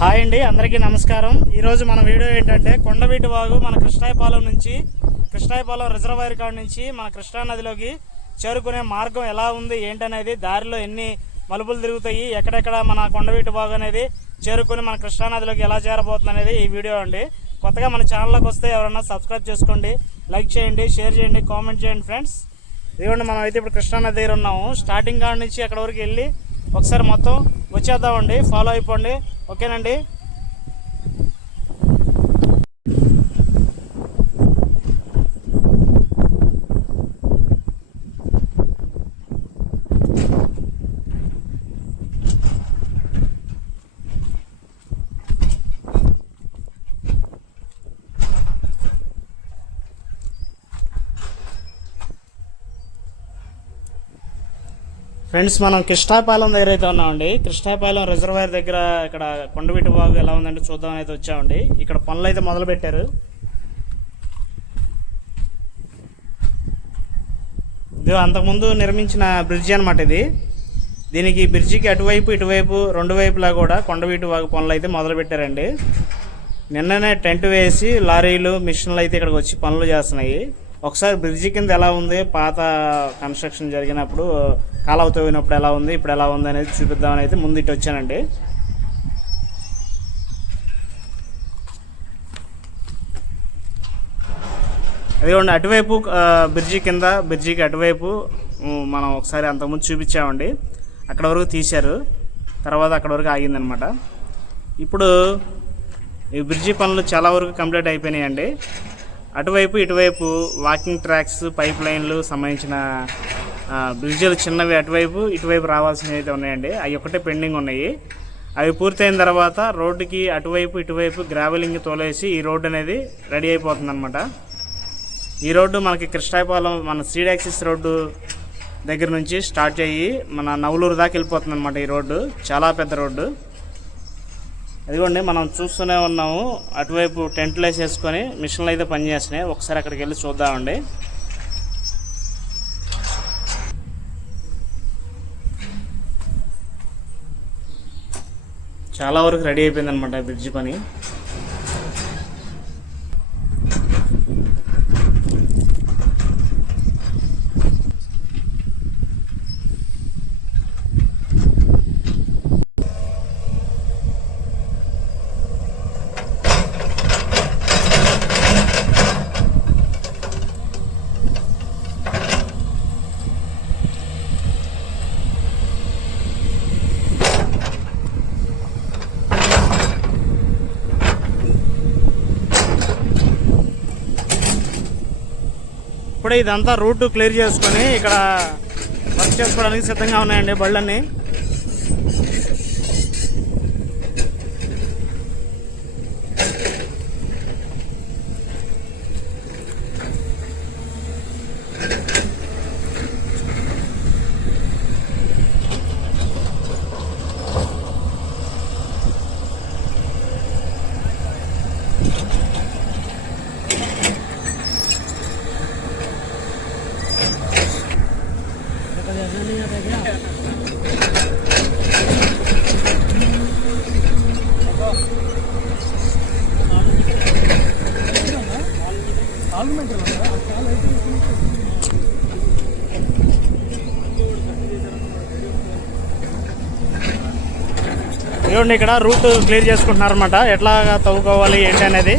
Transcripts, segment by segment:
Hi అండి అందరికీ నమస్కారం. ఈరోజు మన వీడియో ఏంటంటే కొండవీటి వాగు మన కృష్ణాయపాలెం నుంచి కృష్ణాయపాలెం రిజర్వాయర్ కాడ నుంచి మన కృష్ణా నదిలోకి చేరుకునే మార్గం ఎలా ఉంది ఏంటనేది దారిలో ఎన్ని మలుపులు తిరుగుతాయి ఎక్కడెక్కడ మన కొండవీటి వాగు అనేది చేరుకుని మన కృష్ణా నదిలోకి ఎలా చేరబోతుంది అనేది ఈ వీడియో అండి. కొత్తగా మన ఛానల్లోకి వస్తే ఎవరైనా సబ్స్క్రైబ్ చేసుకోండి లైక్ చేయండి షేర్ చేయండి కామెంట్ చేయండి ఫ్రెండ్స్. ఇదిగోండి మనం అయితే ఇప్పుడు కృష్ణా నది దగ్గర ఉన్నాము. స్టార్టింగ్ కాడ నుంచి అక్కడ వరకు వెళ్ళి ఒకసారి మొత్తం వచ్చేద్దామండి. ఫాలో అయిపోండి. ఓకేనండి? ఫ్రెండ్స్ మనం కృష్ణాపాలెం దగ్గర అయితే ఉన్నామండి. కృష్ణాపాలెం రిజర్వాయర్ దగ్గర ఇక్కడ కొండవీటి బాగు ఎలా ఉందంటే చూద్దామని అయితే వచ్చామండి. ఇక్కడ పనులు అయితే మొదలు పెట్టారు ఇది అంతకుముందు నిర్మించిన బ్రిడ్జి అనమాట ఇది. దీనికి బ్రిడ్జికి అటువైపు ఇటువైపు రెండు వైపులా కూడా కొండవీటి వాగు పనులు అయితే మొదలు పెట్టారండి నిన్ననే టెంట్ వేసి లారీలు మిషన్లు అయితే ఇక్కడికి వచ్చి పనులు చేస్తున్నాయి. ఒకసారి బ్రిడ్జి కింద ఎలా ఉంది? పాత కన్స్ట్రక్షన్ జరిగినప్పుడు కాలువ తవ్వినప్పుడు ఎలా ఉంది ఇప్పుడు ఎలా ఉంది అనేది చూపిద్దామని అయితే ముందు ఇటు వచ్చానండి. అదిగోండి అటువైపు బ్రిడ్జి కింద బ్రిడ్జికి అటువైపు మనం ఒకసారి అంతకుముందు చూపించామండి. అక్కడ వరకు తీశారు. తర్వాత అక్కడ వరకు ఆగిందనమాట. ఇప్పుడు ఈ బ్రిడ్జి పనులు చాలా వరకు కంప్లీట్ అయిపోయినాయండి. అటువైపు ఇటువైపు వాకింగ్ ట్రాక్స్ పైప్ లైన్లు సంబంధించిన బ్రిడ్జిలు చిన్నవి అటువైపు ఇటువైపు రావాల్సినవి అయితే ఉన్నాయండి. అవి ఒకటే పెండింగ్ ఉన్నాయి. అవి పూర్తయిన తర్వాత రోడ్డుకి అటువైపు ఇటువైపు గ్రావెలింగ్ తోలేసి ఈ రోడ్డు అనేది రెడీ అయిపోతుంది ఈ రోడ్డు మనకి కృష్ణాయపాలెం మన సీడాక్సిస్ రోడ్డు దగ్గర నుంచి స్టార్ట్ అయ్యి మన నవలూరు దాకా వెళ్ళిపోతుంది అనమాట ఈ రోడ్డు. చాలా పెద్ద రోడ్డు. అదిగోండి మనం చూస్తూనే ఉన్నాము. అటువైపు టెంట్లు వేసేసుకొని మిషన్లు అయితే పనిచేస్తున్నాయి. ఒకసారి అక్కడికి వెళ్ళి చూద్దామండి. చాలా వరకు రెడీ అయిపోయింది అనమాట బ్రిడ్జ్ పని. ఇప్పుడే ఇదంతా రూట్ క్లియర్ చేసుకొని ఇక్కడ వర్క్ చేసుకోవడానికి సిద్ధంగా ఉన్నాయండి బళ్ళన్నీ. ఇదిగోండి ఇక్కడ రూట్ క్లియర్ చేసుకుంటున్నారన్నమాట. ఎట్లా తవ్వుకోవాలి ఏంటి అనేది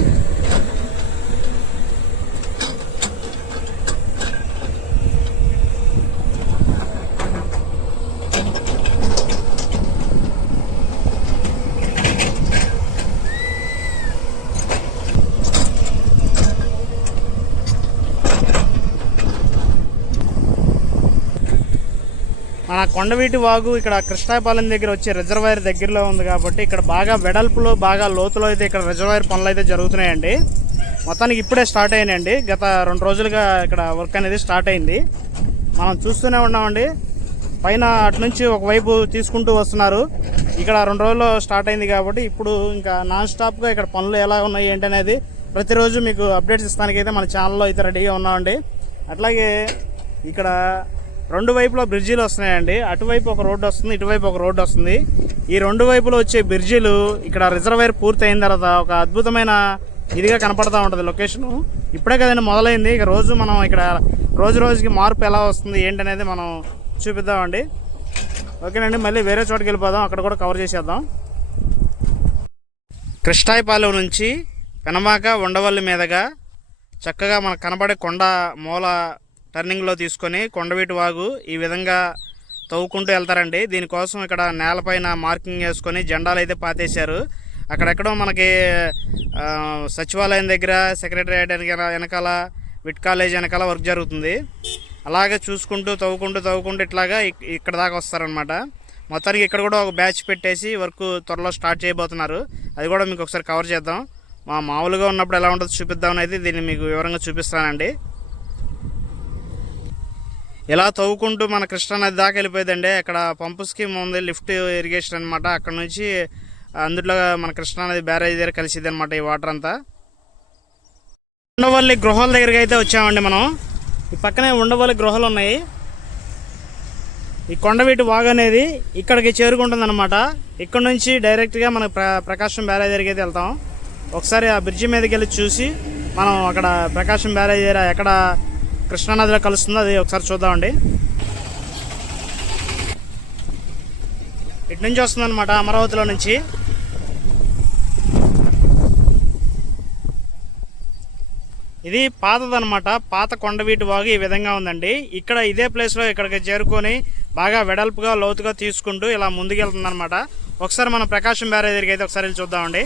మన కొండవీటి వాగు ఇక్కడ కృష్ణాపాలెం దగ్గర వచ్చే రిజర్వాయర్ దగ్గరలో ఉంది కాబట్టి ఇక్కడ బాగా వెడల్పులో బాగా లోతులో అయితే ఇక్కడ రిజర్వాయర్ పనులు అయితే జరుగుతున్నాయండి. మొత్తానికి ఇప్పుడే స్టార్ట్ అయినాయండి. గత రెండు రోజులుగా ఇక్కడ వర్క్ అనేది స్టార్ట్ అయింది. మనం చూస్తూనే ఉన్నామండి. పైన అటు నుంచి ఒకవైపు తీసుకుంటూ వస్తున్నారు. ఇక్కడ రెండు రోజుల్లో స్టార్ట్ అయింది కాబట్టి ఇప్పుడు ఇంకా నాన్ స్టాప్గా ఇక్కడ పనులు ఎలా ఉన్నాయి ఏంటి అనేది ప్రతిరోజు మీకు అప్డేట్స్ ఇస్తానికైతే మన ఛానల్లో అయితే రెడీగా ఉన్నామండి. అట్లాగే ఇక్కడ రెండు వైపులో బ్రిడ్జీలు వస్తున్నాయండి. అటువైపు ఒక రోడ్డు వస్తుంది ఇటువైపు ఒక రోడ్డు వస్తుంది. ఈ రెండు వైపులో వచ్చే బ్రిడ్జీలు ఇక్కడ రిజర్వేర్ పూర్తయిన తర్వాత ఒక అద్భుతమైన ఇదిగా కనపడతా ఉంటుంది లొకేషన్. ఇప్పుడే కదండి మొదలైంది. ఇక రోజు మనం ఇక్కడ రోజు రోజుకి మార్పు ఎలా వస్తుంది ఏంటనేది మనం చూపిద్దామండి. ఓకేనండి మళ్ళీ వేరే చోటుకి వెళ్ళిపోదాం. అక్కడ కూడా కవర్ చేసేద్దాం. కృష్ణాయిపాలెం నుంచి పెనమాక ఉండవల్లి మీదగా చక్కగా మనకు కనబడే కొండ మూల టర్నింగ్లో తీసుకొని కొండవీటి వాగు ఈ విధంగా తవ్వుకుంటూ వెళ్తారండి. దీనికోసం ఇక్కడ నేలపైన మార్కింగ్ వేసుకొని జెండాలు అయితే పాతేశారు. అక్కడెక్కడో మనకి సచివాలయం దగ్గర సెక్రటరియట్ వెనకాల వెనకాల విట్ కాలేజ్ వెనకాల వర్క్ జరుగుతుంది. అలాగే చూసుకుంటూ తవ్వుకుంటూ తవ్వుకుంటూ ఇట్లాగా ఇక్కడ దాకా వస్తారనమాట మొత్తానికి ఇక్కడ కూడా ఒక బ్యాచ్ పెట్టేసి వర్క్ త్వరలో స్టార్ట్ చేయబోతున్నారు. అది కూడా మీకు ఒకసారి కవర్ చేద్దాం. మా మామూలుగా ఉన్నప్పుడు ఎలా ఉంటుందో చూపిద్దామని అయితే దీన్ని మీకు వివరంగా చూపిస్తానండి. ఇలా తవ్వుకుంటూ మన కృష్ణానది దాకా వెళ్ళిపోయిందండి. అక్కడ పంపు స్కీమ్ ఉంది లిఫ్ట్ ఇరిగేషన్ అనమాట అక్కడ నుంచి అందులో మన కృష్ణానది బ్యారేజ్ దగ్గర కలిసిద్ది అనమాట ఈ వాటర్ అంతా. ఉండవల్లి గృహాల దగ్గరికి అయితే వచ్చామండి మనం. ఈ పక్కనే ఉండవల్లి గృహాలు ఉన్నాయి. ఈ కొండవీటి వాగు అనేది ఇక్కడికి చేరుకుంటుంది అనమాట ఇక్కడ నుంచి డైరెక్ట్గా మన ప్ర ప్రకాశం బ్యారేజ్ దగ్గరికి అయితే వెళ్తాం. ఒకసారి ఆ బ్రిడ్జి మీదకి వెళ్ళి చూసి మనం అక్కడ ప్రకాశం బ్యారేజ్ దగ్గర ఎక్కడ కృష్ణానదిలో కలుస్తుంది. అది ఒకసారి చూద్దామండి. ఇటు నుంచి వస్తుందన్నమాట అమరావతిలో నుంచి. ఇది పాతదనమాట పాత కొండవీటి వాగు ఈ విధంగా ఉందండి. ఇక్కడ ఇదే ప్లేస్లో ఇక్కడికి చేరుకొని బాగా వెడల్పుగా లోతుగా తీసుకుంటూ ఇలా ముందుకెళ్తుందనమాట ఒకసారి మనం ప్రకాశం బ్యారేజ్ దగ్గరికి అయితే ఒకసారి వెళ్ళి చూద్దామండి.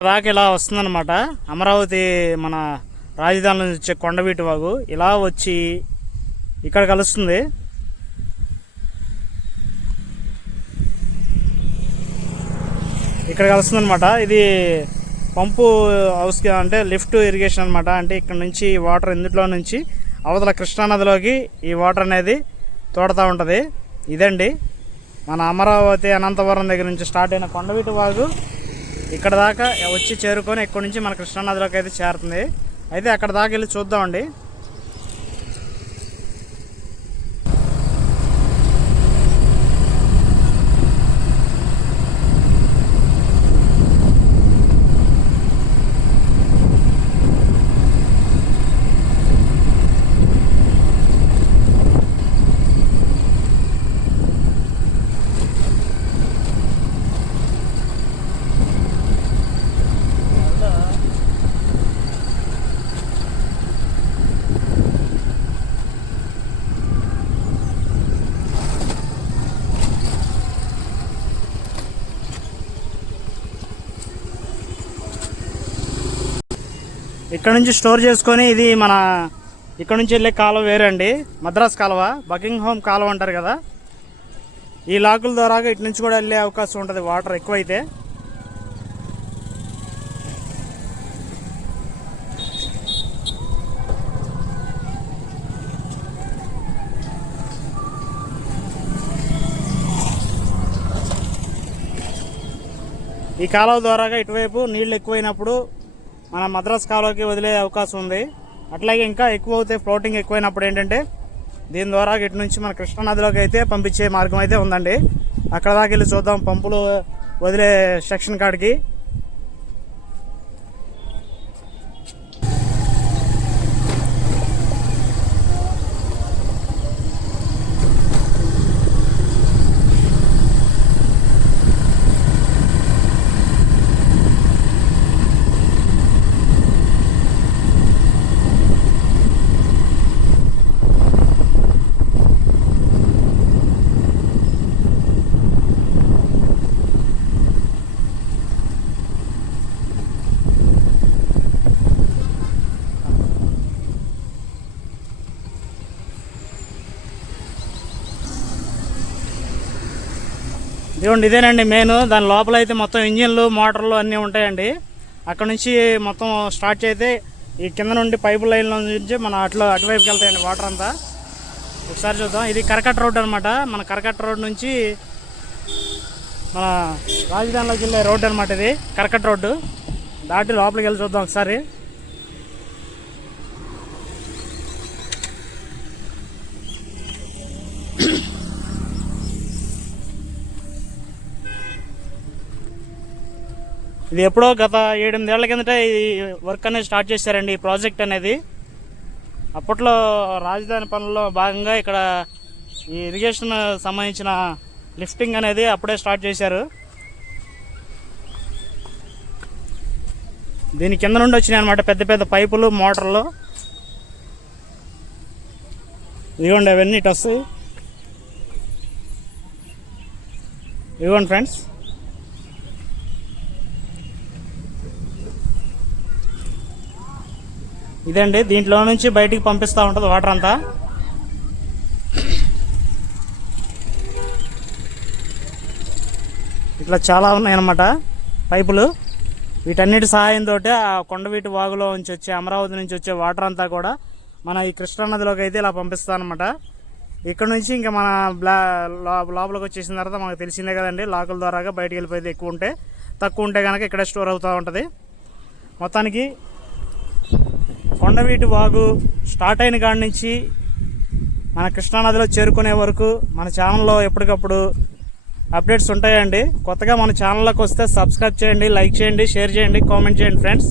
దాకా ఇలా వస్తుందన్నమాట. అమరావతి మన రాజధాని నుంచి వచ్చే కొండవీటి వాగు ఇలా వచ్చి ఇక్కడ కలుస్తుంది. ఇక్కడ కలుస్తుంది అనమాట ఇది పంపు హౌస్ అంటే లిఫ్ట్ ఇరిగేషన్ అనమాట అంటే ఇక్కడ నుంచి వాటర్ ఇందులో నుంచి అవతల కృష్ణానదిలోకి ఈ వాటర్ అనేది తోడుతూ ఉంటుంది. ఇదండి. మన అమరావతి అనంతపురం దగ్గర నుంచి స్టార్ట్ అయిన కొండవీటి వాగు ఇక్కడ దాకా వచ్చి చేరుకొని ఇక్కడ నుంచి మన కృష్ణానదిలోకి అయితే చేరుతుంది. అయితే అక్కడ దాకా వెళ్ళి చూద్దామండి. ఇక్కడ నుంచి స్టోర్ చేసుకొని ఇది మన ఇక్కడ నుంచి వెళ్ళే కాలువ వేరే అండి మద్రాస్ కాలువ బకింగ్ హోమ్ కాలువ అంటారు కదా. ఈ లాకుల ద్వారా ఇటు నుంచి కూడా వెళ్ళే అవకాశం ఉంటుంది వాటర్ ఎక్కువైతే. ఈ కాలువ ద్వారాగా ఇటువైపు నీళ్ళు ఎక్కువైనప్పుడు మన మద్రాస్ కాలువకి వదిలే అవకాశం ఉంది. అట్లాగే ఇంకా ఎక్కువ అవుతాయి ఫ్లోటింగ్ ఎక్కువైనప్పుడు ఏంటంటే దీని ద్వారా ఇటు నుంచి మన కృష్ణానదిలోకి అయితే పంపించే మార్గం అయితే ఉందండి. అక్కడ దాకా వెళ్ళి చూద్దాం. పంపులు వదిలే సెక్షన్ కాడికి. ఇదిగోండి ఇదేనండి మెయిన్ దాని లోపల అయితే మొత్తం ఇంజిన్లు మోటార్లు అన్నీ ఉంటాయండి. అక్కడ నుంచి మొత్తం స్టార్ట్ చేస్తే ఈ కింద నుండి పైపు లైన్లో నుంచి మన అట్లా అటువైపుకి వెళ్తాయండి వాటర్ అంతా. ఒకసారి చూద్దాం. ఇది కరకట్ రోడ్ అనమాట మన కరకట్ రోడ్ నుంచి మన రాజధానిలోకి వెళ్ళే రోడ్ అనమాట ఇది. కరకట్ రోడ్డు. దాటి లోపలికి వెళ్ళి చూద్దాం ఒకసారి. ఇది ఎప్పుడో గత ఏడెనిమిదేళ్ళ కిందట ఈ వర్క్ అనేది స్టార్ట్ చేశారండి ఈ ప్రాజెక్ట్ అనేది. అప్పట్లో రాజధాని పనుల్లో భాగంగా ఇక్కడ ఈ ఇరిగేషన్ సంబంధించిన లిఫ్టింగ్ అనేది అప్పుడే స్టార్ట్ చేశారు. దీని కింద నుండి వచ్చినాయి అనమాట పెద్ద పెద్ద పైపులు మోటార్లు. ఇదిగోండి అవన్నీ ఇటు వస్తాయి. ఇదిగోండి ఫ్రెండ్స్. ఇదండి దీంట్లో నుంచి బయటికి పంపిస్తూ ఉంటుంది వాటర్ అంతా. ఇట్లా చాలా ఉన్నాయన్నమాట పైపులు. వీటన్నిటి సహాయంతో ఆ కొండవీటి వాగులో నుంచి వచ్చే అమరావతి నుంచి వచ్చే వాటర్ అంతా కూడా మన ఈ కృష్ణానదిలోకి అయితే ఇలా పంపిస్తానమాట ఇక్కడ నుంచి ఇంకా మన బ్లా లోపలికి వచ్చేసిన తర్వాత మనకు తెలిసిందే కదండి లాకుల ద్వారాగా బయటికి వెళ్ళిపోయేది ఎక్కువ ఉంటే తక్కువ ఉంటే కనుక ఇక్కడే స్టోర్ అవుతూ ఉంటుంది. మొత్తానికి కొండవీటి వాగు స్టార్ట్ అయిన కాడి నుంచి మన కృష్ణానదిలో చేరుకునే వరకు మన ఛానల్లో ఎప్పటికప్పుడు అప్డేట్స్ ఉంటాయండి. కొత్తగా మన ఛానల్లోకి వస్తే సబ్స్క్రైబ్ చేయండి లైక్ చేయండి షేర్ చేయండి కామెంట్ చేయండి ఫ్రెండ్స్.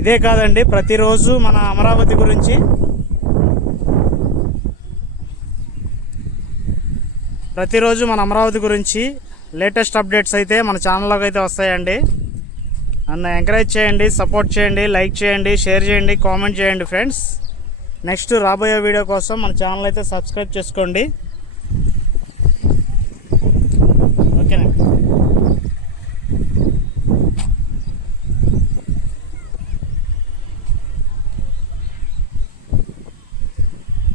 ఇదే కాదండి ప్రతిరోజు మన అమరావతి గురించి. ప్రతిరోజు మన అమరావతి గురించి లేటెస్ట్ అప్డేట్స్ అయితే మన ఛానల్లోకి అయితే వస్తాయండి. నన్ను ఎంకరేజ్ చేయండి సపోర్ట్ చేయండి లైక్ చేయండి షేర్ చేయండి కామెంట్ చేయండి ఫ్రెండ్స్ నెక్స్ట్ రాబోయే వీడియో కోసం మన ఛానల్ అయితే సబ్స్క్రైబ్ చేసుకోండి.